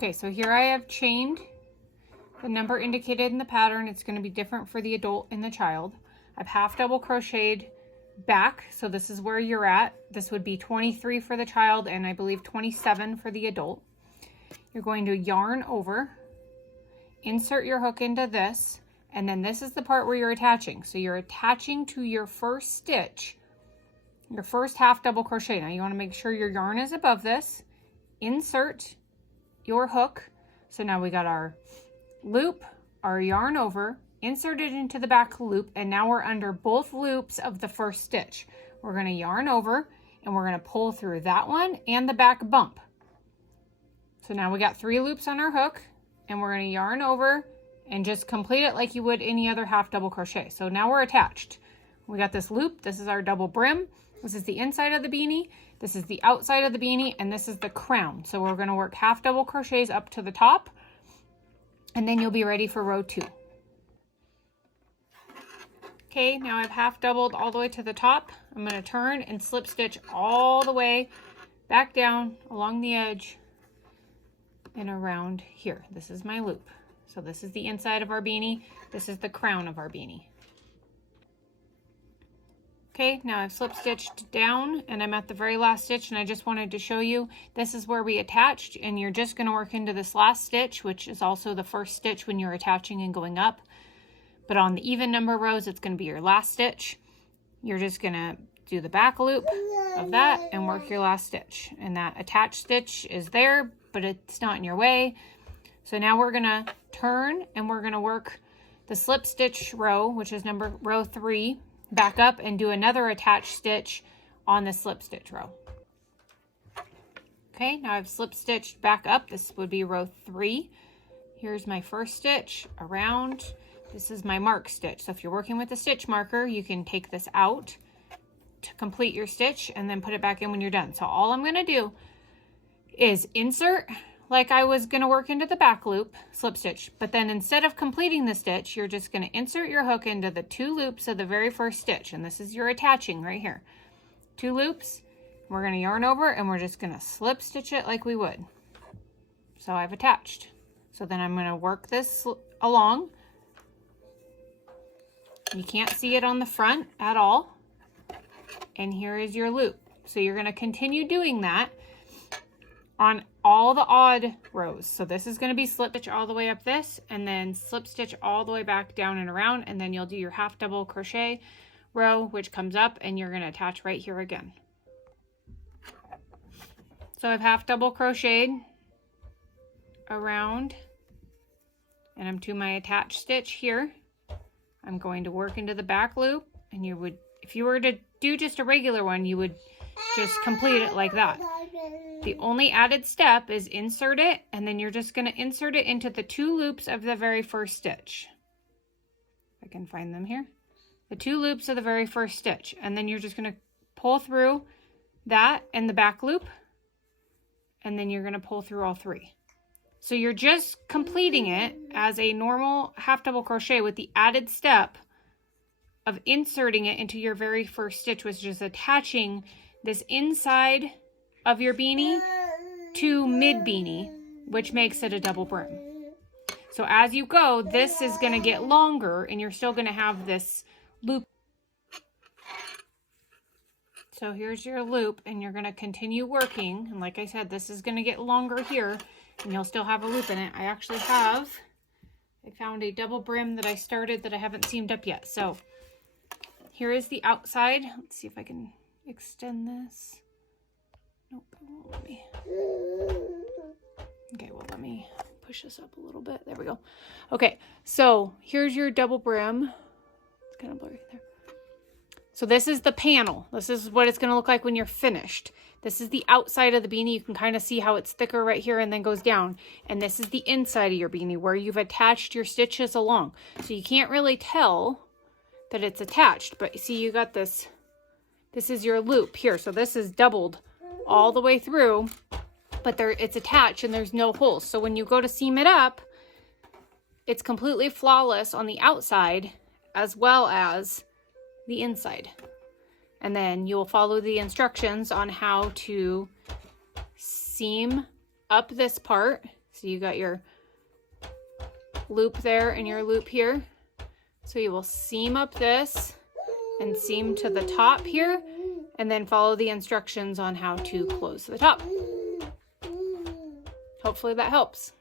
Okay, so here I have chained the number indicated in the pattern. It's going to be different for the adult and the child. I've half double crocheted back, so this is where you're at. This would be 23 for the child and I believe 27 for the adult. You're going to yarn over, insert your hook into this, and then this is the part where you're attaching. So you're attaching to your first stitch, your first half double crochet. Now you want to make sure your yarn is above this. Insert your hook. So now we got our loop, our yarn over, insert it into the back loop, and now we're under both loops of the first stitch. We're going to yarn over and we're going to pull through that one and the back bump. So now we got 3 loops on our hook, and we're going to yarn over and just complete it like you would any other half double crochet. So now we're attached. We got this loop. This is our double brim. This is the inside of the beanie. This is the outside of the beanie, and this is the crown. So we're going to work half double crochets up to the top, and then you'll be ready for row 2. Okay, now I've half doubled all the way to the top. I'm going to turn and slip stitch all the way back down along the edge and around here. This is my loop. So this is the inside of our beanie. This is the crown of our beanie. Okay, now I've slip stitched down and I'm at the very last stitch, and I just wanted to show you this is where we attached, and you're just going to work into this last stitch, which is also the first stitch when you're attaching and going up. But on the even number rows, it's going to be your last stitch. You're just going to do the back loop of that and work your last stitch. And that attached stitch is there, but it's not in your way. So now we're going to turn and we're going to work the slip stitch row, which is row 3, back up and do another attached stitch on the slip stitch row. Okay, now I've slip stitched back up. This would be row 3. Here's my first stitch around. This is my mark stitch. So if you're working with a stitch marker, you can take this out to complete your stitch and then put it back in when you're done. So all I'm going to do is insert like I was going to work into the back loop, slip stitch, but then instead of completing the stitch, you're just going to insert your hook into the 2 loops of the very first stitch, and this is your attaching right here. 2 loops, we're going to yarn over and we're just going to slip stitch it like we would. So I've attached. So then I'm going to work this along. You can't see it on the front at all. And here is your loop. So you're going to continue doing that on all the odd rows. So this is going to be slip stitch all the way up this, and then slip stitch all the way back down and around, and then you'll do your half double crochet row, which comes up, and you're going to attach right here again. So I've half double crocheted around, and I'm to my attached stitch here. I'm going to work into the back loop, and you would, if you were to do just a regular one, you would just complete it like that. The only added step is insert it, and then you're just going to insert it into the 2 loops of the very first stitch. If I can find them here. The 2 loops of the very first stitch, and then you're just going to pull through that and the back loop, and then you're going to pull through all 3. So you're just completing it as a normal half double crochet with the added step of inserting it into your very first stitch, which is attaching this inside of your beanie to mid beanie, which makes it a double brim. So as you go, this is going to get longer and you're still going to have this loop. So here's your loop, and you're going to continue working. And like I said, this is going to get longer here and you'll still have a loop in it. I found a double brim that I started that I haven't seamed up yet. So here is the outside. Let's see if I can extend this. Nope, it won't let me. Okay, well, let me push this up a little bit. There we go. Okay, so here's your double brim. It's kind of blurry there. So this is the panel. This is what it's going to look like when you're finished. This is the outside of the beanie. You can kind of see how it's thicker right here and then goes down. And this is the inside of your beanie where you've attached your stitches along. So you can't really tell that it's attached, but you see you got this. This is your loop here. So this is doubled all the way through, but it's attached and there's no holes. So when you go to seam it up, it's completely flawless on the outside as well as the inside. And then you'll follow the instructions on how to seam up this part, So you got your loop there and your loop here. So you will seam up this and seam to the top here, and then follow the instructions on how to close the top. Hopefully that helps.